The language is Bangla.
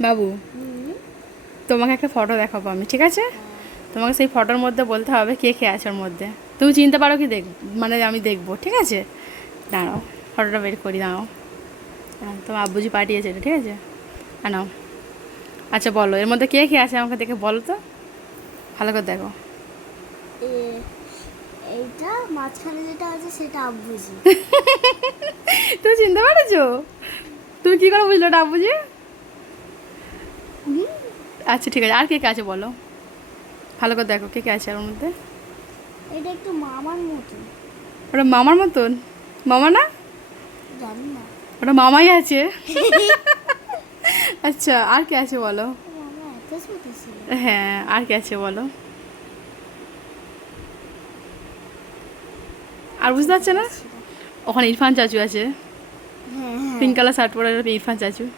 বাবু, হুম, তোমাকে একটা ফটো দেখাবো আমি, ঠিক আছে? হ্যাঁ। তোমাকে সেই ফটোর মধ্যে বলতে হবে কে কে আছে ওর মধ্যে। তুমি চিনতে পারো কি, মানে আমি দেখবো, ঠিক আছে? দাঁড়াও, ফটোটা বের করি, দাঁড়াও। হ্যাঁ, তোমার আব্বুজি পাঠিয়েছে এটা, ঠিক আছে? নাও। আচ্ছা বলো, এর মধ্যে কে কে আছে আমাকে দেখে বলো তো, ভালো করে দেখো। এ- এইটা মাঝখানে যেটা আছে সেটা আব্বুজি। তুমি চিনতে পারছো? তুমি কী করে বুঝলো এটা আব্বুজি? হুম, আচ্ছা ঠিক আছে, আর কে কে আছে বলো, ভালো করে দেখো কে কে আছে ওর মধ্যে। এটা একটু মামার মতো। ওটা মামার মতন? মামা না, জানি না। ওটা মামাই আছে। আচ্ছা, আর কে আছে বলো? মামা এত ছোট ছিল। হ্যাঁ, আর কে আছে বলো? আর বুঝতে চিনতে পারছো না? পারছি না। ওখানে ইরফান চাচু আছে, হ্যাঁ, হ্যাঁ। পিঙ্ক কালার শার্ট পরে ইরফান চাচু।